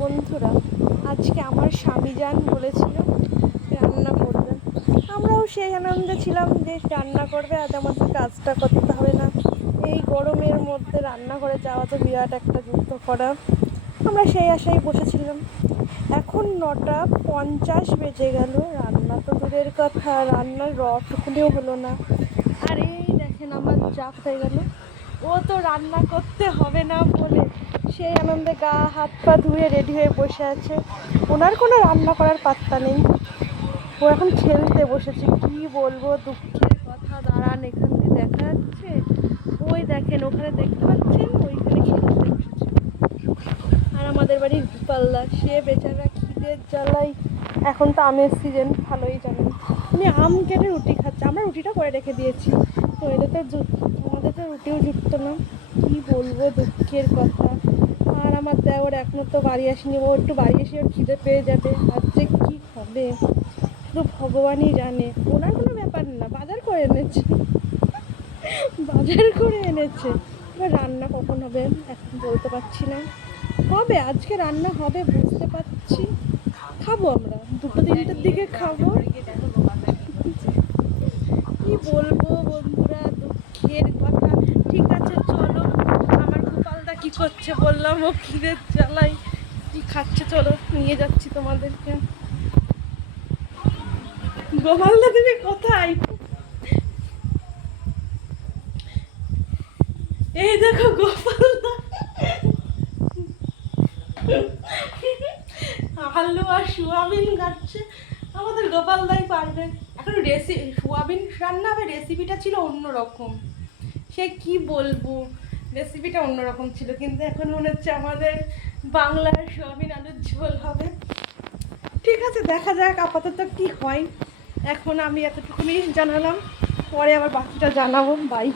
বন্ধুরা, আজকে আমার স্বামীজান বলেছিল রান্না করবে। আমরাও সেই আনন্দে ছিলাম যে রান্না করবে, আজ আমাদের কাজটা করতে হবে না। এই গরমের মধ্যে রান্না করে যাওয়া তো বিরাট একটা যুদ্ধ করা। আমরা সেই আশায় বসেছিলাম। এখন 9:50 বেজে গেল, রান্না তো দূরের কথা, রান্নার রটুকুনিও হলো না। আর এই দেখেন আমার চাপ হয়ে গেল, ও তো রান্না করতে হবে না বলে সেই আনন্দে গা হাত পা ধুয়ে রেডি হয়ে বসে আছে। ওনার কোনো রান্না করার পাত্তা নেই, ও এখন খেলতে বসেছে। কি বলবো, দুঃখের কথা। দাঁড়ান, এখান দিয়ে দেখা যাচ্ছে, ওই দেখেন ওখানে দেখতে পাচ্ছেন, ওইখানে খেলতে বসেছে। আর আমাদের বাড়ির গোপালদা, সে বেচারা খিদের জ্বালাই, এখন তো আমের সিজন, ভালোই জানেন, উনি আম কেটে রুটি খাচ্ছে। আমরা রুটিটা করে রেখে দিয়েছি, তো এটা তো আমাদের তো রুটিও জুটতো না। কি বলবো, দুঃখের কথা। আর আমার দেওর এখনো তো বাড়ি আসেনি, ও একটু বাড়ি এসে ওর খিদে পেয়ে যাবে। আর যে কী হবে শুধু ভগবানই জানে। ওনার কোনো ব্যাপার না, বাজার করে এনেছে, বাজার করে এনেছে। এবার রান্না কখন হবে এখন বলতে পারছি না। হবে, আজকে রান্না হবে বুঝতে পারছি। খাবো আমরা 2-3টের দিকে খাবো। কি বলবো বন্ধুরা, দুঃখের কথা। ঠিক আছে চলো, আমার গোপালদা কি করছে বললাম, ও খিদের জ্বালাই কি খাচ্ছে, চলো নিয়ে যাচ্ছি তোমাদেরকে। গোপালদা তুমি কোথায়? এই দেখো গোপালদা আলু আর সোয়াবিন কাটছে। আমাদের গোপালদাই পারবে। এখন সোয়াবিন রান্না হবে, রেসিপিটা ছিল অন্যরকম। সে কি বলবো, রেসিপিটা অন্যরকম ছিল, কিন্তু এখন মনে হচ্ছে আমাদের বাংলার সোয়াবিন আলুর ঝোল হবে। ঠিক আছে, দেখা যাক আপাতত কি হয়। এখন আমি এতটুকুনি জানালাম, পরে আবার বাকিটা জানাবো। বাই।